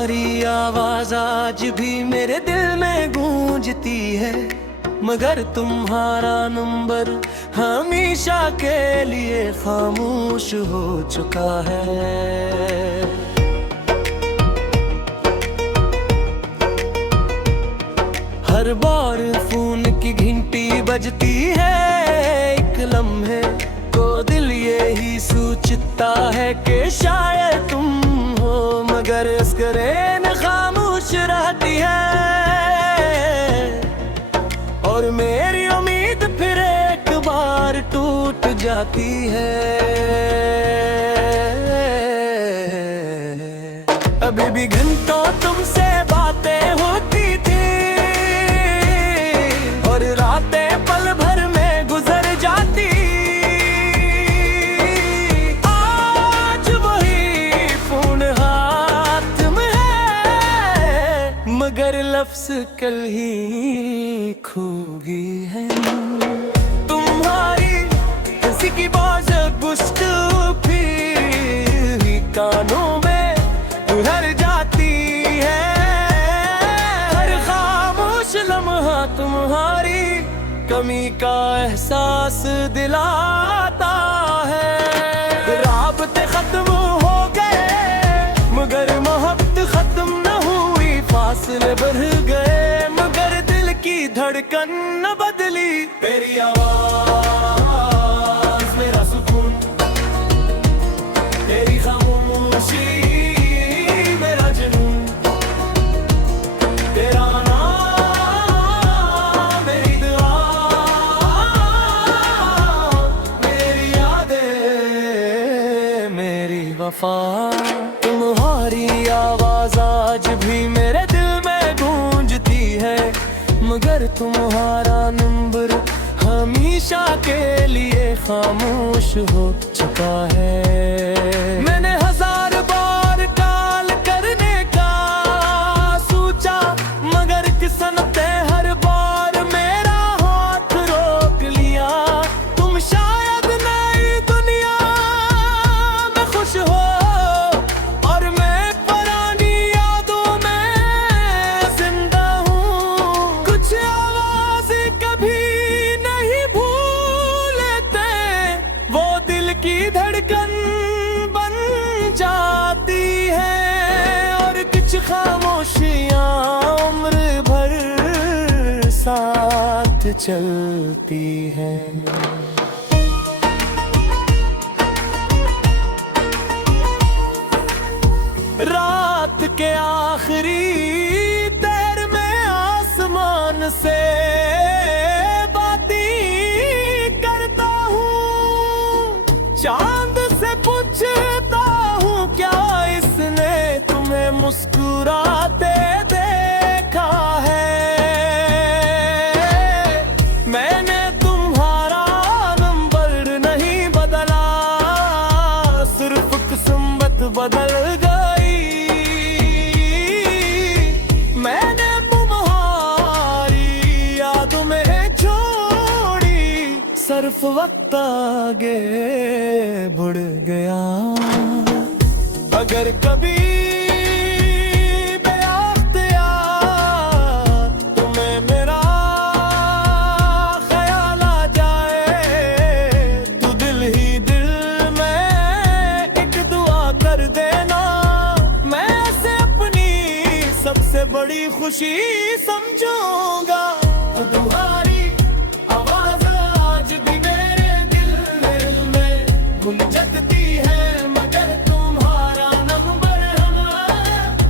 तुम्हारी आवाज आज भी मेरे दिल में गूंजती है, मगर तुम्हारा नंबर हमेशा के लिए खामोश हो चुका है। हर बार फोन की घंटी बजती है, एक लम्हे को दिल यही सूचता है कि शायद तुम हो, मगर स्क्रीन खामोश रहती है और मेरी उम्मीद फिर एक बार टूट जाती है। अभी भी घंटों तुमसे बातें होती थी और रातें पल भर में गुजर जाती। आज वही फोन हाथ में है, मगर लफ्ज कल ही खो गई है। तुम्हारी हंसी की बाज गुस्ताखी कानों में भर जाती है, हर खामोश लम्हा तुम्हारी कमी का एहसास दिलाता है। राबते खत्म हो गए मगर मोहब्बत खत्म न हुई, फासले बढ़ गए मगर दिल की धड़कन न बदली। तेरी आवाज मेरा सुकून, तेरी खामोशी मेरा जुनून, तेरा नाम मेरी दुआ, मेरी यादें मेरी वफा। तुम्हारी आवाज आज भी मेरे दिल में गूंजती है, मगर तुम्हारा नंबर हमेशा के लिए खामोश हो चुका है। मैंने हजार बार कॉल करने का सोचा, मगर किस्मत ने हर बार मेरा हाथ रोक लिया। तुम शायद नई दुनिया में खुश हो और मैं पुरानी यादों में जिंदा हूँ। कुछ आवाज कभी नहीं भूलते, वो दिल की धड़कन बन जाती है और कुछ खामोशियां उम्र भर साथ चलती हैं। रात के आखिरी तेर में आसमान से बातें करता हूँ, चांद से पूछता हूँ क्या इसने तुम्हें मुस्कुराते देखा है। मैंने तुम्हारा नंबर नहीं बदला, सिर्फ किस्मत बदल गई। मैंने तुम्हारी यादों में छोड़ी, सिर्फ वक्त आगे बढ़ गया। अगर कभी तुम्हें मेरा ख्याल आ जाए तो दिल ही दिल में एक दुआ कर देना। मैं से अपनी सबसे बड़ी खुशी समझूंगा। तुम्हारी आवाज आज भी मेरे दिल में गूंजती है, मगर तुम्हारा नंबर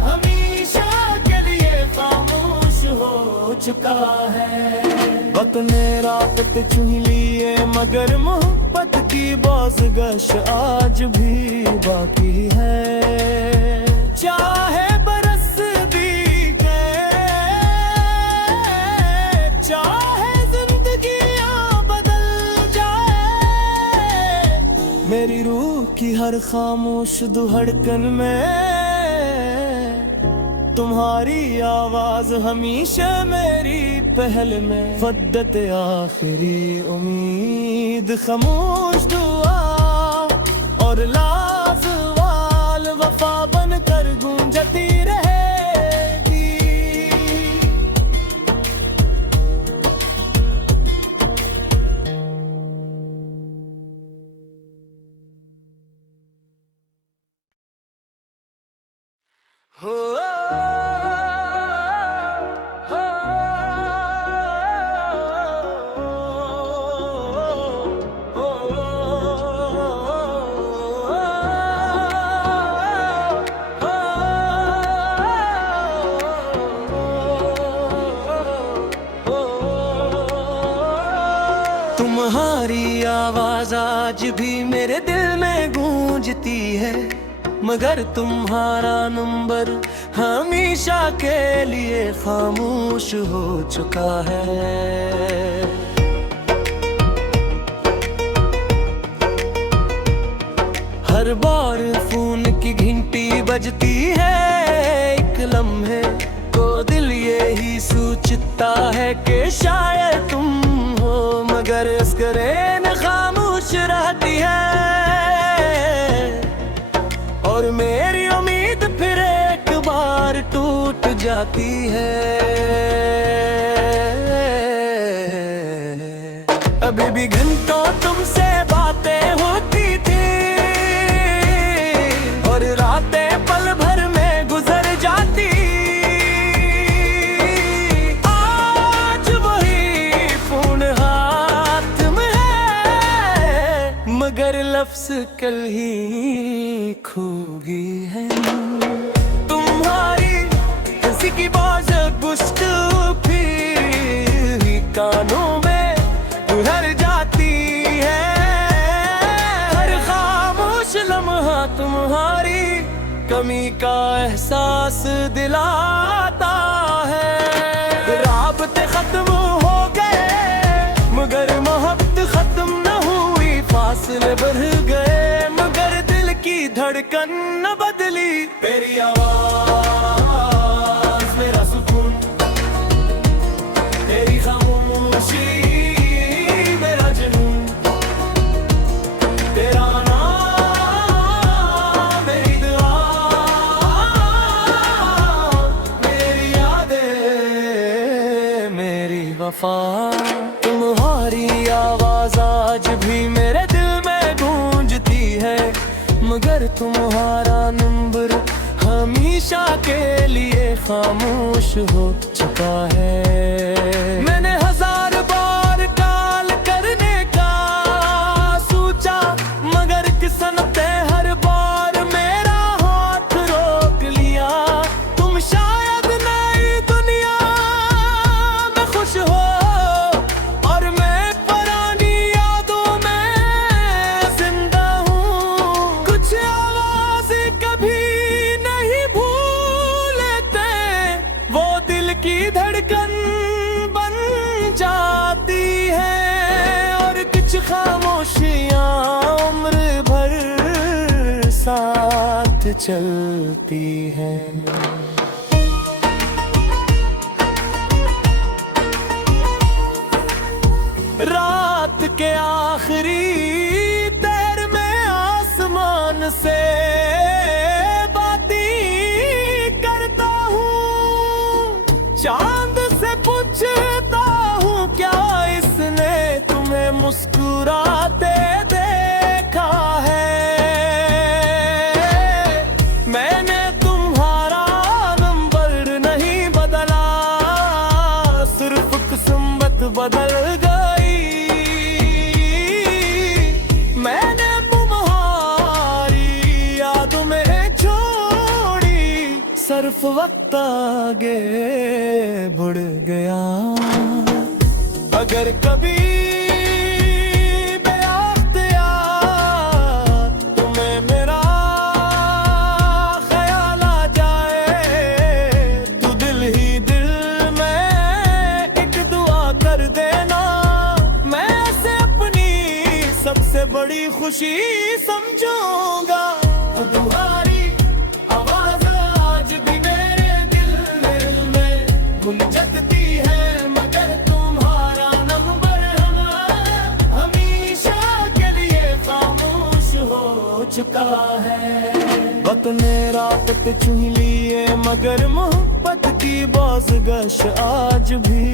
हमेशा के लिए खामोश हो चुका है। वक्त ने रात चुन लिए मगर मोहब्बत की बाज़गश आज भी बाकी है। चाहे बरस भी गए, चाहे जिंदगियां बदल जाए, मेरी रूह की हर खामोश धड़कन में तुम्हारी आवाज हमेशा मेरी पहल में। फद्दत आखिरी उम्मीद, खामोश दुआ और लाजवाल वफा बनकर गूंजती रहे। तुम्हारी आवाज आज भी मेरे दिल में गूंजती है, मगर तुम्हारा नंबर हमेशा के लिए खामोश हो चुका है। हर बार फोन की घंटी बजती है, एक लम्हे को दिल यही सोचता है कि शायद तुम हो, मगर स्क्रीन खामोश रहती है और मेरी उम्मीद फिर एक बार टूट जाती है। अभी भी घंटों तुमसे बातें होती थी और रातें पल भर में गुजर जाती। आज वही फोन हाथ में है, मगर लफ्ज कल ही खो गई है। तुम्हारी हंसी की बाज गुफ्तगू फिर कानों में उभर जाती है। हर खामोश लम्हा तुम्हारी कमी का एहसास दिलाता है। राबते खत्म हो गए मगर मोहब्बत खत्म न हुई, फासले बढ़ गए मगर दिल की धड़कन न बदली। तेरी आवाज मेरा सुकून, तेरी खामोशी मेरा जुनून, तेरा नाम मेरी दुआ, मेरी यादें मेरी वफा। तुम्हारी आवाज आज भी मेरे दिल में गूंजती है, मगर तुम्हारा नंबर हमेशा के लिए खामोश हो चुका है। मैंने हजार बार कॉल करने का सोचा, मगर किस्मत ने हर बार मेरा हाथ रोक लिया। तुम शायद नई दुनिया में खुश हो और मैं पुरानी यादों में जिंदा हूँ। कुछ आवाज़ें कभी नहीं भूलते, वो दिल की धड़कन बन जाती है और कुछ खामोशियाँ उम्र भर साथ चलती हैं। रात के आखिरी तेर में आसमान से बातें करता हूँ, चांद से पूछता हूँ क्या इसने तुम्हें मुस्कुराते देखा है। मैंने तुम्हारा नंबर नहीं बदला, सिर्फ किस्मत बदल गई। मैंने तुम्हारी याद में छोड़ी, सिर्फ वक्त आगे बढ़ गया। अगर कभी तुम्हें मेरा ख्याल आ जाए तो दिल ही दिल में एक दुआ कर देना। मैं ऐसे अपनी सबसे बड़ी खुशी समझूंगा। तुम्हारी आवाज आज भी मेरे दिल में गुंजती है, मगर तुम्हारा नंबर हमेशा के लिए खामोश हो चुका है। वक्त ने रात पे छू लिए मगर मोहब्बत की बाज़गश आज भी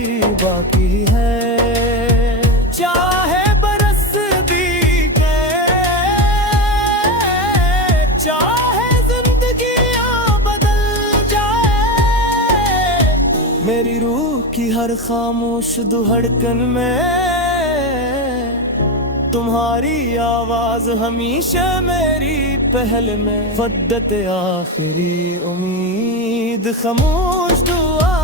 बाकी है। चाहे बरस बीते, चाहे जिंदगियां बदल जाए, मेरी रूह की हर खामोश धड़कन में तुम्हारी आवाज हमेशा मेरी पहल में। फद्दत आखिरी उम्मीद, खामोश दुआ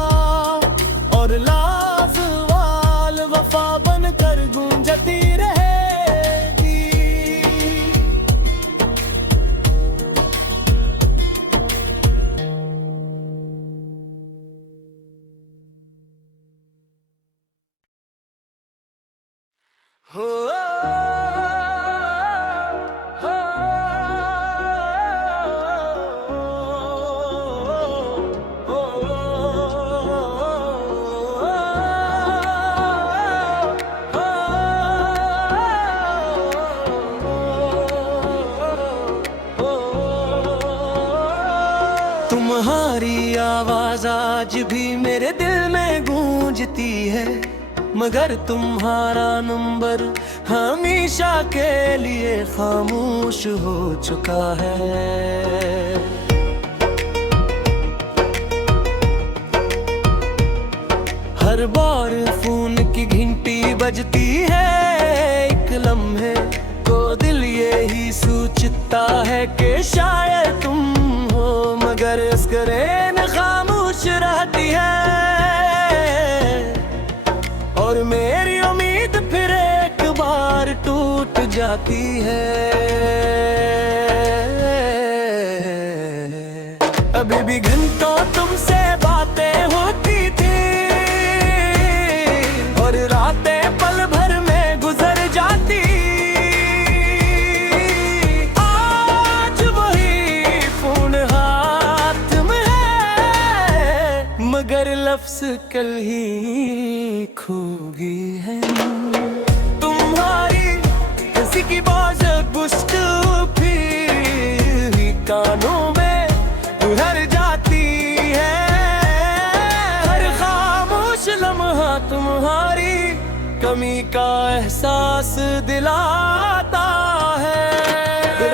और लाज़वाल वफा बनकर गूंजती तुम्हारी आवाज आज भी मेरे दिल में गूंजती है, मगर तुम्हारा नंबर हमेशा के लिए खामोश हो चुका है। हर बार फोन की घंटी बजती है, एक लम्हे को दिल यही सूचता है कि शायद तुम हो, मगर स्क्रीन खामोश रहती है और मेरी उम्मीद फिर एक बार टूट जाती है। अभी भी घंटों तुमसे बातें होती थी और रातें पल भर में गुजर जाती। आज वही फोन हाथ में है, मगर लफ्ज कल ही खो गई है। तुम्हारी किसी की बात गुस्ताखी कानों में उभर जाती है, हर खामोश लम्हा तुम्हारी कमी का एहसास दिलाता है।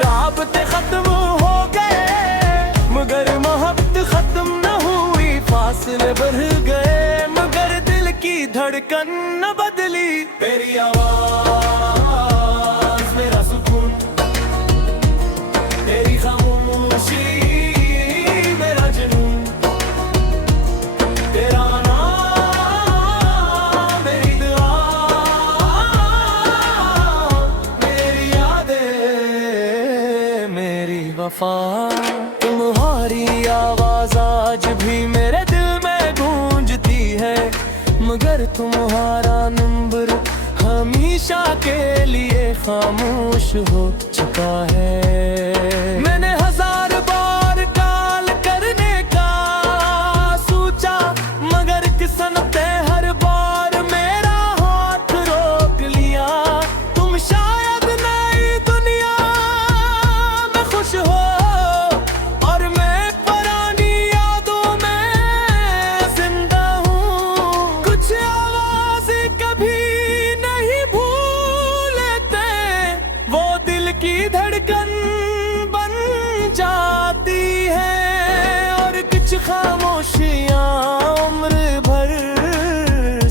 राबते खत्म हो गए मगर मोहब्बत खत्म न हुई, फासले बढ़ गए मगर दिल की धड़कन न बदली। तेरी आवाज मेरा सुकून, तेरी खामोशी मेरा जुनून, तेरा नाम मेरी दुआ, मेरी यादें मेरी वफा। तुम्हारी आवाज आज भी मेरे दिल में गूंजती है, मगर तुम्हारा नंबर हमेशा के लिए खामोश हो चुका है। मैंने हजार बार कॉल करने का सोचा, मगर किस्मत ने हर बार मेरा हाथ रोक लिया। तुम शायद नई दुनिया में खुश हो और मैं पुरानी यादों में जिंदा हूँ। कुछ आवाज कभी नहीं भूलते, वो दिल की धड़कन बन जाती है और कुछ खामोशियाँ उम्र भर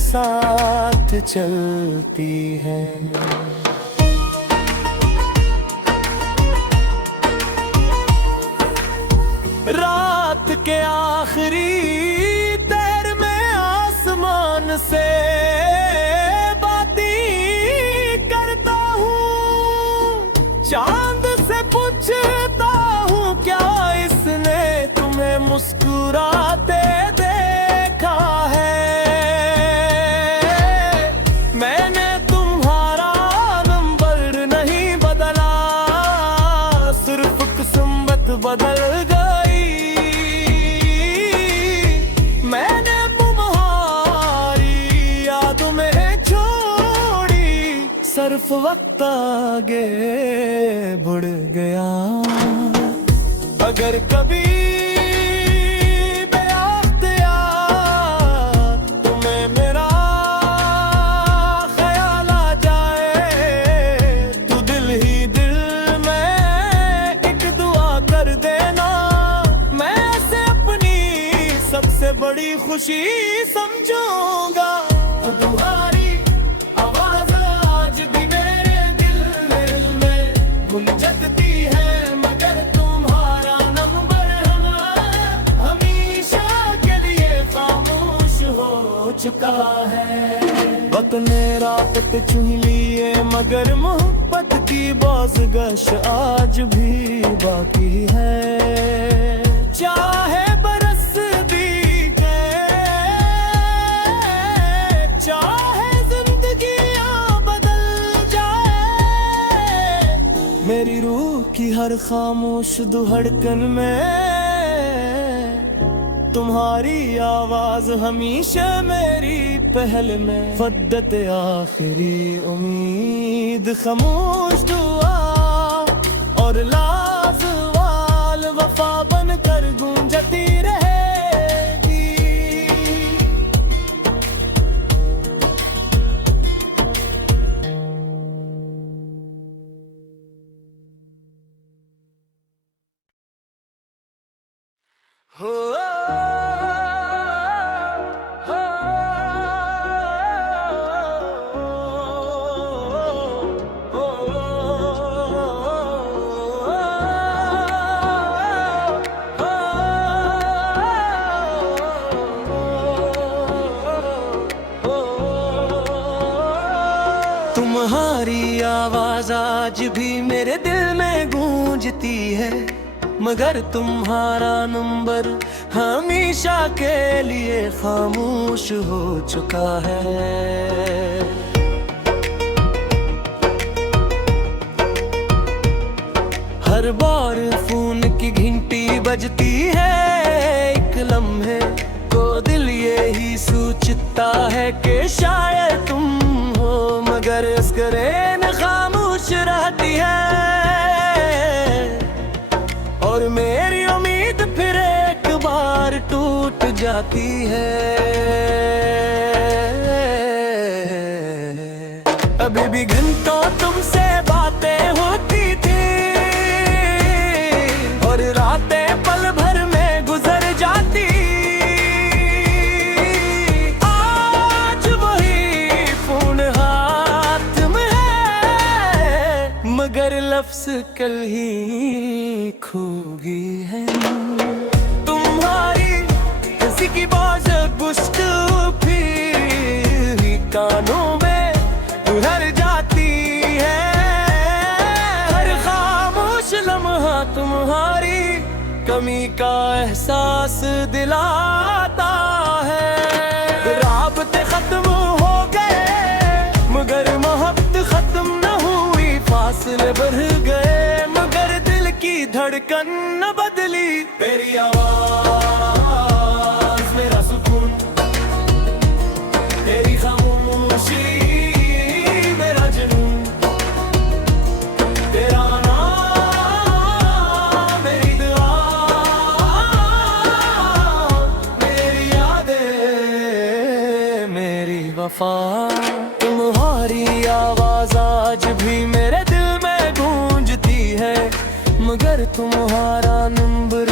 साथ चलती हैं। रात के आखिरी तेर में आसमान से बातें करता हूँ, चांद से पूछता हूँ क्या इसने तुम्हें मुस्कुराते देखा है। मैंने तुम्हारा नंबर नहीं बदला, सिर्फ किस्मत बदल गई। मैंने तुम्हारी याद में छोड़ी, सिर्फ वक्त आगे बढ़ गया। अगर कभी तुम्हें मेरा ख्याल आ जाए तो दिल ही दिल में एक दुआ कर देना। मैं से अपनी सबसे बड़ी खुशी समझूंगा। तुम्हारी आवाज आज भी मेरे दिल में गूंजती है, मगर तुम्हारा नंबर हमेशा के लिए खामोश हो चुका है। वक्त ने रात पे चुन लिए मगर मोहब्बत की बाज़गश आज भी बाकी है। चाहे बरस बीते, चाहे जिंदगियां बदल जाए, मेरी रूह की हर खामोश धड़कन में तुम्हारी आवाज हमेशा मेरी पहल में। फद्दत आखिरी उम्मीद, खामोश दुआ और लाज़वाल वफा बन कर गूंज गूंजती रहेगी। हो तुम्हारी आवाज आज भी मेरे दिल में गूंजती है, मगर तुम्हारा नंबर हमेशा के लिए खामोश हो चुका है। हर बार फोन की घंटी बजती है, एक लम्हे को दिल यही सूचता है कि शायद तुम हो, मगर स्क्रीन खामोश रहती है और मेरी उम्मीद फिर एक बार टूट जाती है। अभी भी घंटों तुमसे बातें होती थी और रातें पल भर में गुजर जाती। आज वही फोन हाथ में है, मगर लफ्ज कल ही खो गई है। तुम्हारी किसी की बात गुफ्तगू कानों में उभर जाती है। हर खामोश लम्हा तुम्हारी कमी का एहसास दिलाता है। राबते खत्म हो गए मगर मोहब्बत खत्म न हुई, फासले बढ़ गए मगर दिल की धड़कन न बदली। तेरी आवाज मेरा सुकून, तेरी खामोशी मेरा जुनून, तेरा नाम मेरी दुआ, मेरी यादें मेरी वफा। तुम्हारी आवाज आज भी मेरे दिल में गूंजती है, मगर तुम्हारा नंबर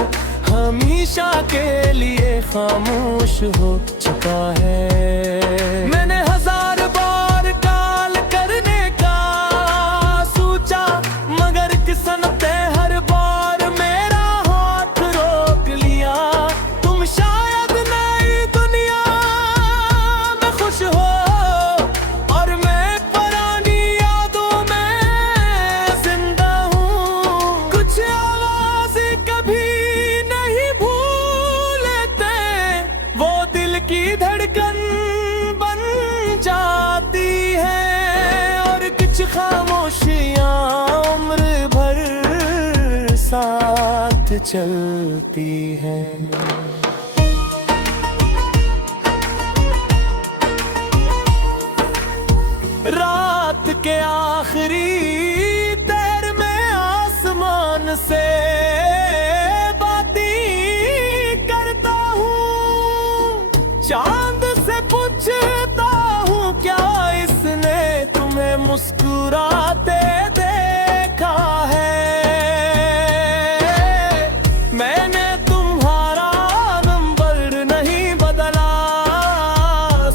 हमेशा के लिए खामोश हो चुका है। मैंने हजार बार कॉल करने का सोचा, मगर किस्मत ने हर बार मेरा हाथ रोक लिया। तुम शायद नई दुनिया में खुश हो और मैं पुरानी यादों में जिंदा हूँ। कुछ आवाज़ कभी नहीं भूलते, वो दिल की धड़कन बन जाती है और कुछ खामोशियाँ उम्र भर साथ चलती हैं। रात के आखिरी तेर में आसमान से बातें करता हूँ, चांद से पूछता हूँ क्या इसने तुम्हें मुस्कुराते देखा है। मैंने तुम्हारा नंबर नहीं बदला,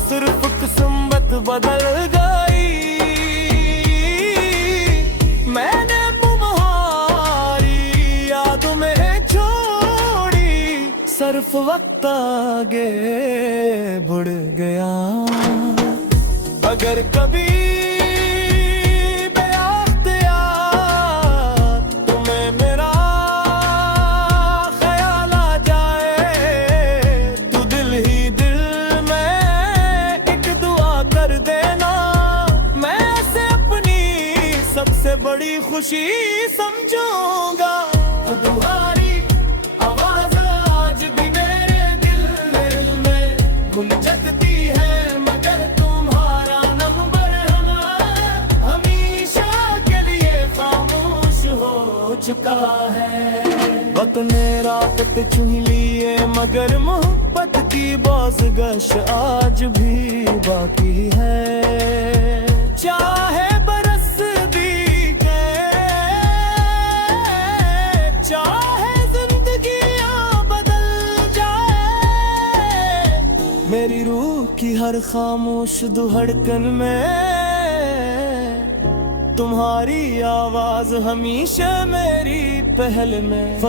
सिर्फ किस्मत बदल गई। मैंने तुम्हारी याद में छोड़ी, सिर्फ वक्त आगे बढ़ गया। अगर कभी तुम्हें मेरा ख्याल आ जाए तो दिल ही दिल में एक दुआ कर देना। मैं से अपनी सबसे बड़ी खुशी समझूंगा। तुम्हारी आवाज आज भी मेरे दिल में गूंजती है, मगर तुम्हारा नंबर हमेशा के लिए खामोश हो चुका है। वक्त ने रात पे चुन लिए, मगर मोहब्बत की बाज़गश आज भी बाकी है। चाहे बरस बीते, चाहे जिंदगियां बदल जाए, मेरी रूह की हर खामोश धड़कन में तुम्हारी आवाज हमेशा मेरी पहल में।